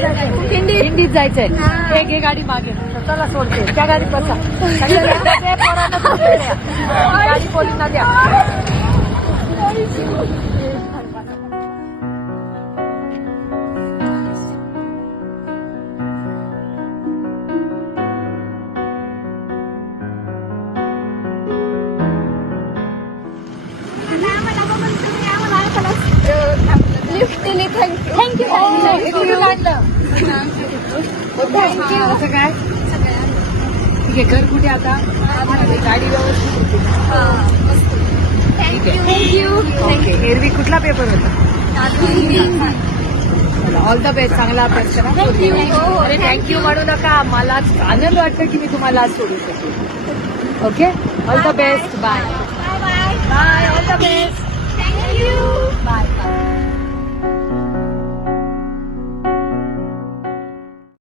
जाएगे। इंडी इंडीच जायचंय एक एक गाडी मागे चला सोडते त्या गाडीत बसा गाडी बोलताना द्या ठीक है घर कुछ आता गाड़ी व्यवस्थित होती कुछ पेपर होता ऑल द बेस्ट चांगला अभ्यास करा थैंक यू मानू ना माला आनंद वाट कि मैं तुम्हारा सोड़ू सके okay all the best bye